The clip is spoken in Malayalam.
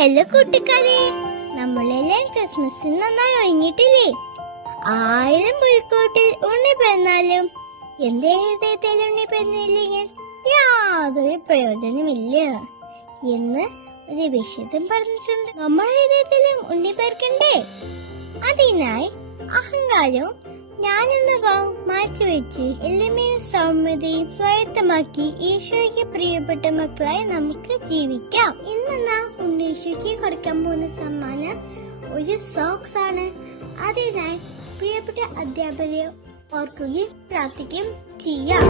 ഹലോ കൂട്ടുകാരെ, നമ്മളെല്ലാം ക്രിസ്മസിന് നന്നായി ഒരുങ്ങിയിട്ടില്ലേ? 1000 പുൽക്കൂട്ടിൽ ഉണ്ണി പിറന്നാലും എന്റെ ഹൃദയത്തിൽ ഉണ്ണി പിറന്നില്ലെങ്കിൽ യാതൊരു പ്രയോജനമില്ല എന്ന് ഒരു വിശുദ്ധം പറഞ്ഞിട്ടുണ്ട്. നമ്മുടെ ഹൃദയത്തിലും ഉണ്ണി പേർക്കണ്ടേ? അതിനായി അഹങ്കാരവും ഞാനെന്ന ഭാവം മാറ്റിവെച്ച് എളിമയും സൗമ്യതയും സ്വായത്തമാക്കി ഈശോയ്ക്ക് പ്രിയപ്പെട്ട മക്കളായി നമുക്ക് ജീവിക്കാം. ഇന്ന് നാം ഉണ്ണീശോയ്ക്ക് കൊടുക്കാൻ പോകുന്ന സമ്മാനം ഒരു സോക്സ് ആണ്. അതിനായി പ്രിയപ്പെട്ട അധ്യാപകരെ ഓർക്കുകയും പ്രാർത്ഥിക്കുകയും ചെയ്യാം.